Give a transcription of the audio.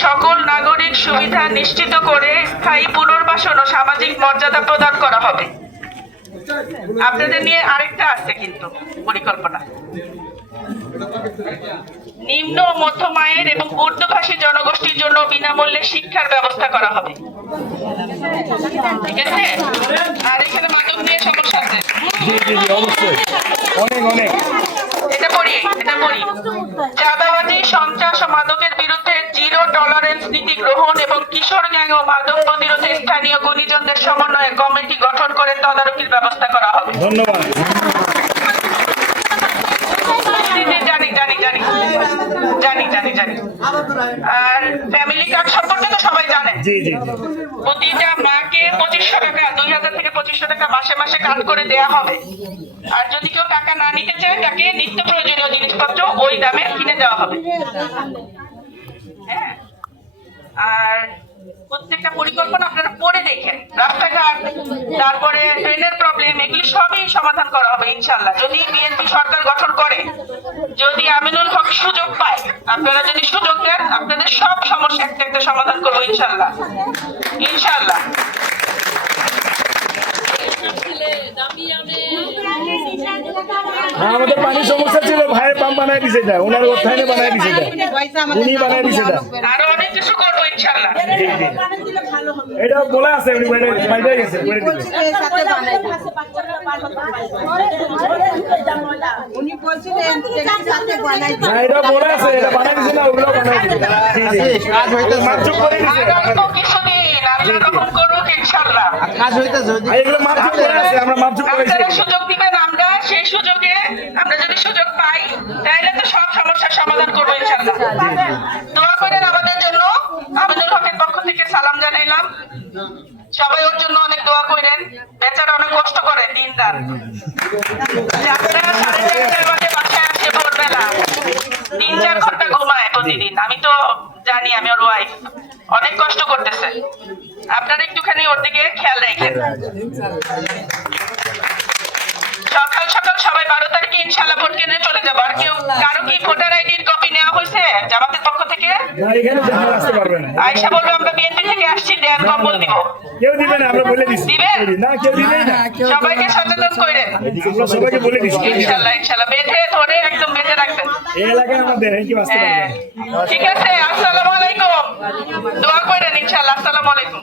সকল নাগরিক সুবিধা নিশ্চিত করে স্থায়ী পুনর্বাসন ও সামাজিক মর্যাদা প্রদান করা হবে। আপনাদের নিয়ে আরেকটা আছে কিন্তু পরিকল্পনা, নিম্ন ও মধ্যম আয়ের এবং উর্দুভাষী জনগোষ্ঠীর জন্য বিনামূল্যে শিক্ষার ব্যবস্থা করা হবে। ঠিক আছে? আর এখানে মাদক নিয়ে সমস্যা আছে। এটা পড়ি। চাঁদাবাজি, সন্ত্রাস ও মাদকের বিরুদ্ধে জিরো টলারেন্স নীতি গ্রহণ এবং কিশোর গ্যাং ও মাদক প্রতিরোধে স্থানীয় গুণীজনদের সমন্বয়ে কমিটি গঠন করে তদারকির ব্যবস্থা করা হবে। ধন্যবাদ। জানি। আর ফ্যামিলি কার্ড সম্পর্কে তো সবাই জানেন। প্রতিটা মাকে 2500 টাকা, 2000 থেকে 2500 টাকা মাসে মাসে কাট করে দেয়া হবে। আর যদি কেউ টাকা না নিতে চায় তাকে নিত্য প্রয়োজনীয় জিনিসপত্র ওই দামে কিনে দেওয়া হবে। হ্যাঁ, আর প্রত্যেকটা পরিকল্পনা আপনারা পড়ে দেখেন। রাস্তাঘাট, তারপরে ট্রেনের প্রবলেম, এগুলি সবই সমাধান করা হবে ইনশাল্লাহ, যদি বিএনপি সরকার গঠন করে, যদি আমিনুল হক সুযোগ পায়। আপনারা যদি সুযোগ দেন, আপনাদের সব সমস্যা একটা একটা সমাধান করবো ইনশাল্লাহ। আমাদের পানির সমস্যা ছিল, ভাইয়ের পাম্প বানাই দিছে, ওনার অর্থায়নে বানাই দিছে, উনি বানাই দিছে। আরো অনেক কিছু করবো ইনশাল্লাহ। এটা বলা আছে, উনি বাইরে গেছে। এটা বলা আছে, এটা বানাই দিছে না, ওগুলো বানাই দিছে। মাপচুপ করে দিছে। সুযোগ দিবেন, আমরা সেই সুযোগে, আমরা যদি সুযোগ পাই তাহলে তো সব সমস্যার সমাধান করবো ইনশাল্লাহ। দোয়া করেন আমাদের জন্য। আমিনুল হকের পক্ষ থেকে সালাম জানাইলাম। সবাই ওর জন্য অনেক দোয়া করেন, বেচারা অনেক কষ্ট করে দিন রাত। বাসায় আসে ভোরবেলা 3-4 ঘন্টা ঘুমায় প্রতিদিন। আমি তো জানি, আমি ওর ওয়াইফ, অনেক কষ্ট করতেছে। আপনারা একটুখানি ওর দিকে খেয়াল রাখেন। সকাল সকাল সবাই 12 তারিখে ইনশাল্লাহ ভোট কেন্দ্রে চলে যাবো। আর কেউ, কারো কি ভোটার আইডির কপি নেওয়া হয়েছে জামাতের পক্ষ থেকে? আয়সা বলবো আমরা বিএনপি থেকে আসছি, দেন কম্বল দিব। কেউ দিবে না, আমরা বলে দিচ্ছি। দিবেন না, কেউ দিবে না। সবাইকে সচেতন করেন। আমরা সবাইকে বলে দিচ্ছি ইনশাল্লাহ বেঁধে ধরে একদম বেঁধে রাখবেন। এই এলাকায় আমাদের কি বাঁচতে পারবে। ঠিক আছে, আসসালামু আলাইকুম। দোয়া করেন ইনশাল্লাহ। আসসালামু আলাইকুম।